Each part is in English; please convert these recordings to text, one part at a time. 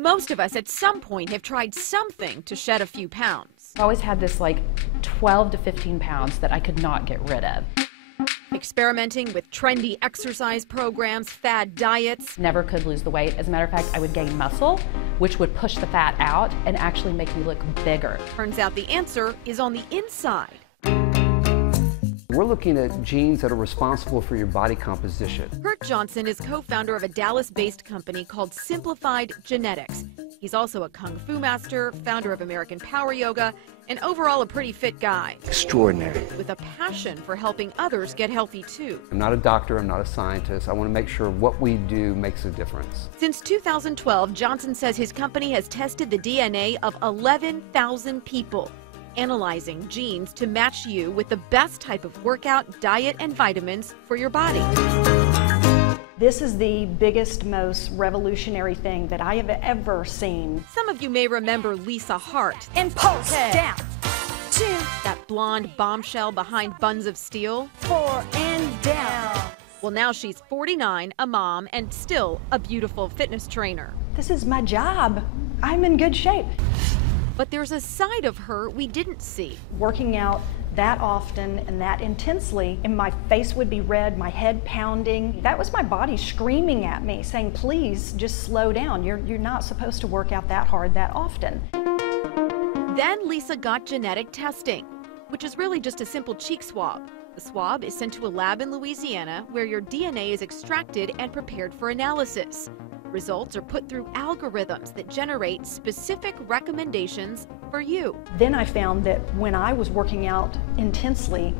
Most of us at some point have tried something to shed a few pounds. I always had this like 12 to 15 pounds that I could not get rid of. Experimenting with trendy exercise programs, fad diets. Never could lose the weight. As a matter of fact, I would gain muscle, which would push the fat out and actually make me look bigger. Turns out the answer is on the inside. We're looking at genes that are responsible for your body composition. Kurt Johnson is co-founder of a Dallas-based company called Simplified Genetics. He's also a kung fu master, founder of American Power Yoga, and overall a pretty fit guy. Extraordinary. With a passion for helping others get healthy too. I'm not a doctor, I'm not a scientist. I want to make sure what we do makes a difference. Since 2012, Johnson says his company has tested the DNA of 11,000 people, analyzing genes to match you with the best type of workout, diet, and vitamins for your body. This is the biggest, most revolutionary thing that I have ever seen. Some of you may remember Lisa Hart. And pulse down. 2, That blonde bombshell behind Buns of Steel. 4, and down. Well, now she's 49, a mom, and still a beautiful fitness trainer. This is my job. I'm in good shape. But there's a side of her we didn't see. Working out that often and that intensely, and my face would be red, my head pounding. That was my body screaming at me, saying, please, just slow down. You're not supposed to work out that hard that often. Then Lisa got genetic testing, which is really just a simple cheek swab. The swab is sent to a lab in Louisiana where your DNA is extracted and prepared for analysis. Results are put through algorithms that generate specific recommendations for you. Then I found that when I was working out intensely,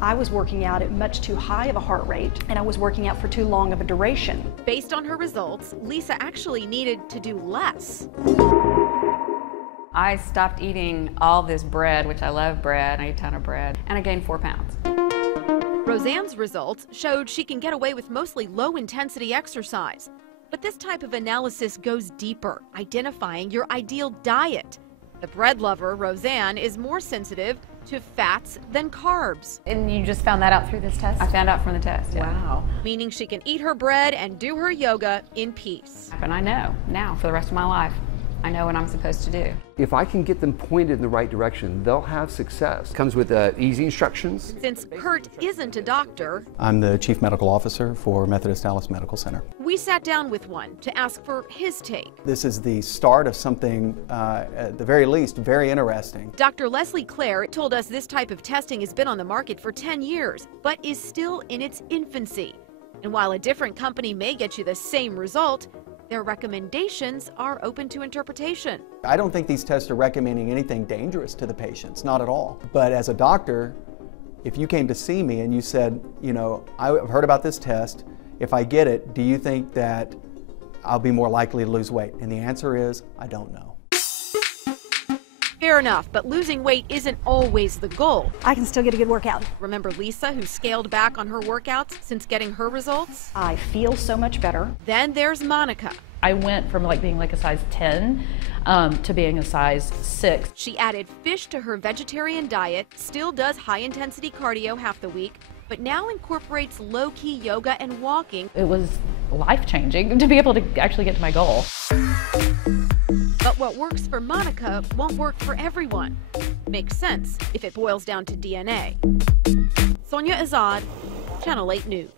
I was working out at much too high of a heart rate, and I was working out for too long of a duration. Based on her results, Lisa actually needed to do less. I stopped eating all this bread, which I love bread, I eat a ton of bread, and I gained 4 pounds. Roseanne's results showed she can get away with mostly low-intensity exercise. But this type of analysis goes deeper, identifying your ideal diet. The bread lover, Roseanne, is more sensitive to fats than carbs. And you just found that out through this test? I found out from the test, yeah. Wow. Meaning she can eat her bread and do her yoga in peace. And I know now for the rest of my life. I know what I'm supposed to do. If I can get them pointed in the right direction, they'll have success. Comes with easy instructions. Since Kurt isn't a doctor, I'm the Chief Medical Officer for Methodist Dallas Medical Center. we sat down with one to ask for his take. This is the start of something, at the very least, very interesting. Dr. Leslie Clare told us this type of testing has been on the market for 10 years, but is still in its infancy. And while a different company may get you the same result, their recommendations are open to interpretation. I don't think these tests are recommending anything dangerous to the patients, not at all. But as a doctor, if you came to see me and you said, you know, I've heard about this test, if I get it, do you think that I'll be more likely to lose weight? And the answer is, I don't know. Fair enough, but losing weight isn't always the goal. I can still get a good workout. Remember Lisa, who scaled back on her workouts since getting her results? I feel so much better. Then there's Monica. I went from like being like a size 10 to being a size 6. She added fish to her vegetarian diet, still does high-intensity cardio half the week, but now incorporates low-key yoga and walking. It was life-changing to be able to actually get to my goal. But what works for Monica won't work for everyone. Makes sense if it boils down to DNA. Sonia, Azad, Channel 8 News.